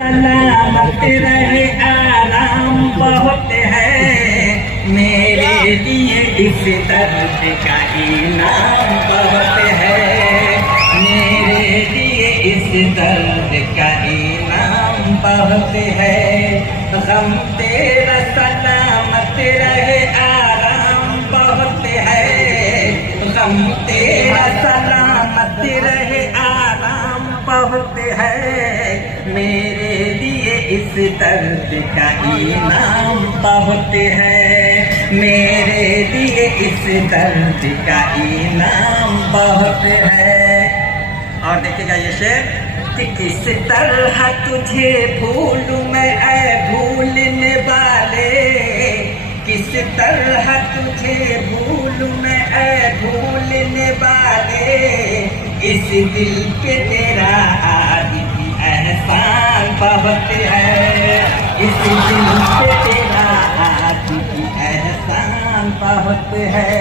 सलामत रहे आराम बहुत है मेरे लिए, इस दर्द का इनाम बहुत है मेरे लिए, इस दर्द का इनाम बहुत है। गम तेरा सलामत रहे आराम बहुत है, गम तेरा सलामत रहे आराम बहुत है मेरे लिए, इस दर्द का इनाम बहुत है मेरे लिए, इस दर्द का इनाम बहुत है। और देखिएगा ये शेर कि किस तरह तुझे भूलूं मैं ऐ भूलने वाले, किस तरह तुझे भूलूं मैं ऐ भूलने वाले, इस दिल पे तेरा आज एहसान बहुत है, इस दिल पे तेरा आज की एहसान बहुत है।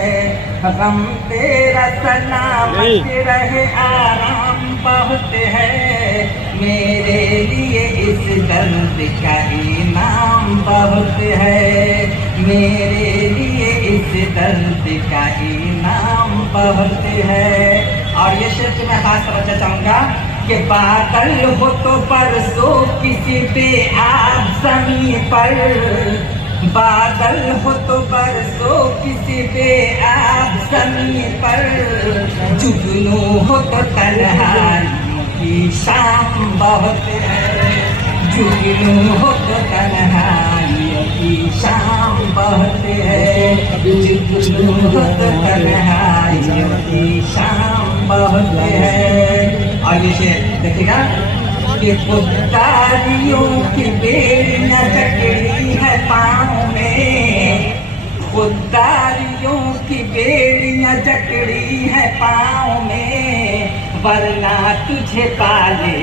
गम तेरा सलामत रहे आराम बहुत है मेरे लिए, इस दर्द का इनाम बहुत है मेरे लिए, इस दर्द का इनाम बहुत है। और ये शेर मैं खास समझना चाहूँगा कि बादल हो तो बरसो किसी पे आप ज़मीं पर, बादल हो तो बरसो किसी पे आप ज़मीं पर, जुगनू हो तो तन्हाइयों की शाम बहुत है, जुगनू हो तो तन्हाइयों की शाम बहुत है, जुगनू हो तो तन्हाइयों की शाम बहुत है। और ये शेर देखिएगा कि खुददारियों की बेड़ियां जकड़ी है पाँव में, खुददारियों की बेड़ियां जकड़ी है पाँव में, वरना तुझे पाले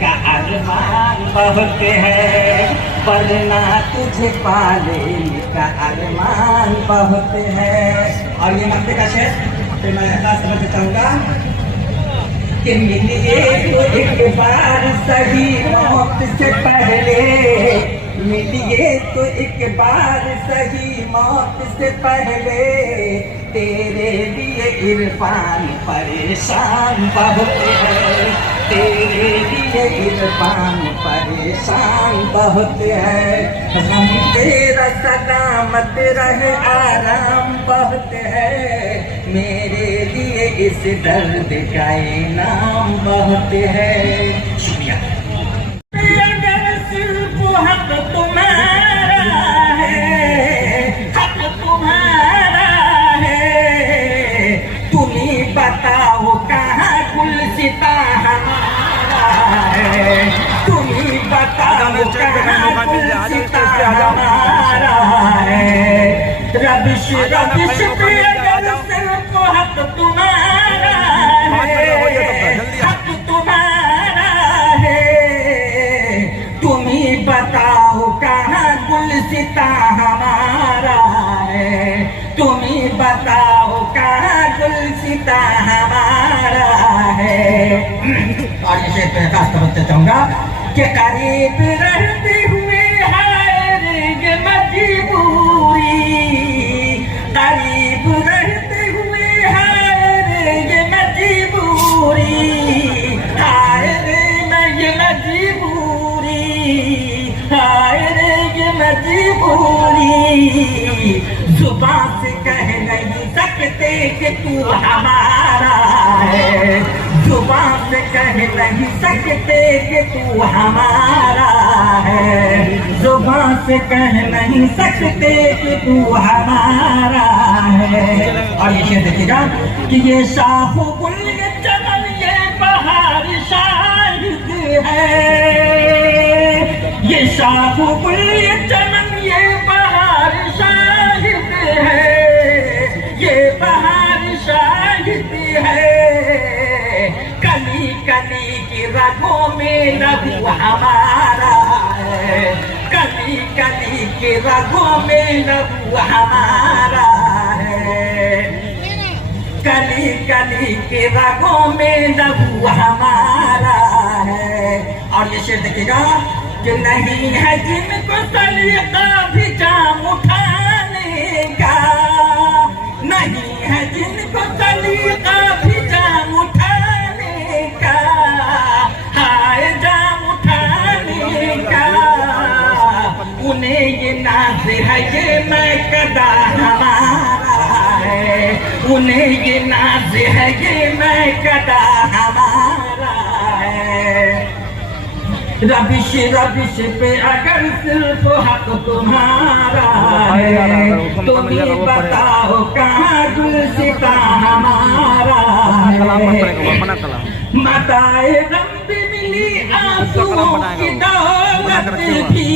का अरमान बहुत है, वरना तुझे पाले का अरमान बहुत है। और ये नब्बे का शेर फिर मैं ऐसा समझना चाहूँगा कि मिलिए तो एक बार सही मौत से पहले, मिलिए तो एक बार सही मौत से पहले, तेरे लिए इरफान परेशान बहुत है, तेरे लिए इरफान परेशान बहुत है। हम तेरा सलामत रहे आराम बहुत है मेरे लिए, इस दर्द का इनाम बहुत है। शुक्रिया। अगर सिर्फ हक तुम्हारा है, हक तुम्हारा है, तुम्ही बताओ कहाँ गुलसिता हमारा है, तुम्ही बताओ कहाँ गुलसिता हमारा है। रबिश रबिश हक तुम्हारा है, हक तुम्हारा है, तुम ही बताओ कहाँ गुलसिता हमारा है, तुम ही बताओ कहाँ गुलसिता हमारा है। और ये शेर पे खास तौर से चाहूँगा कि करीब रहते हुए हाय रे मजबूरी, करीब रहते हाय रे मैं ये मजबूरी, हाय रे ये मजबूरी, जुबान से कह नहीं सकते कि तू हमारा है, जुबान से कह नहीं सकते कि तू हमारा है, जुबान से कह नहीं सकते कि तू हमारा है। और ये शेर देखिएगा कि ये शाह गुल चमन ये बहार शाहिद है, ये शाह गुल चमन ये बहार शाहिद है, ये बहार शाहिद है, कली कली की रगों में लहू हमारा है, कली कली के रगों में लहू हमारा है, कली कली के रगों में लहू हमारा है। और ये शेर देखिएगा कि नहीं है जिनको सलीका भी जाम उठाने का, नहीं है जिनको सलीका भी जाम उठाने का, हाय जाम उठाने का। उन्हें ये नाज है ये मैं कदा हमारा है, उन्हें ये नाज है ये मैं कदा हमारा है। रबिश रबिश पे अगर सिर्फ हक तुम्हारा है, तुम ही बताओ कहाँ गुलसिता हमारा है। मताए गम भी मिली आंसुओं की दौलत भी,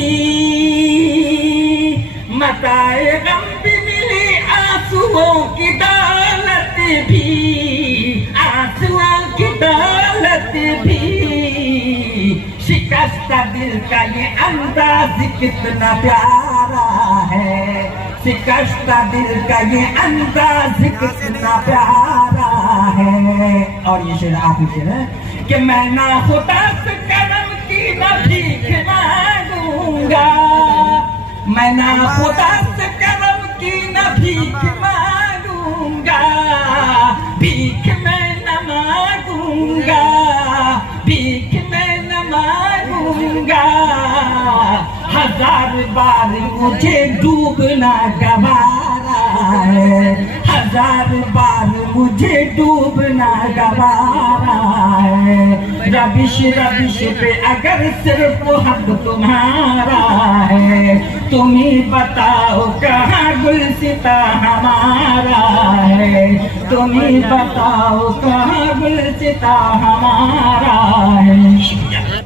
मताए गम भी मिली आंसुओं की दौलत भी, आंसुओं की दौलत भी। शिकस्ता दिल का ये अंदाज कितना प्यारा है, शिकस्ता दिल का ये अंदाज कितना प्यारा है। और ये शेर आखिरी शेर है कि मैं ना खुदा से करम की न भीख मांगूंगा, मैं ना खुदा से करम की न भीख मांगूंगा, भीख मैं न मांगूंगा, भीख मैं न मांगूंगा। हजार बार मुझे डूबना गवारा है, हजार बार मुझे डूबना गवारा है। रबिश रबिश पे अगर सिर्फ हक तुम्हारा है, तुम ही बताओ कहाँ गुलसिता हमारा है, तुम ही बताओ कहाँ गुलसिता हमारा है।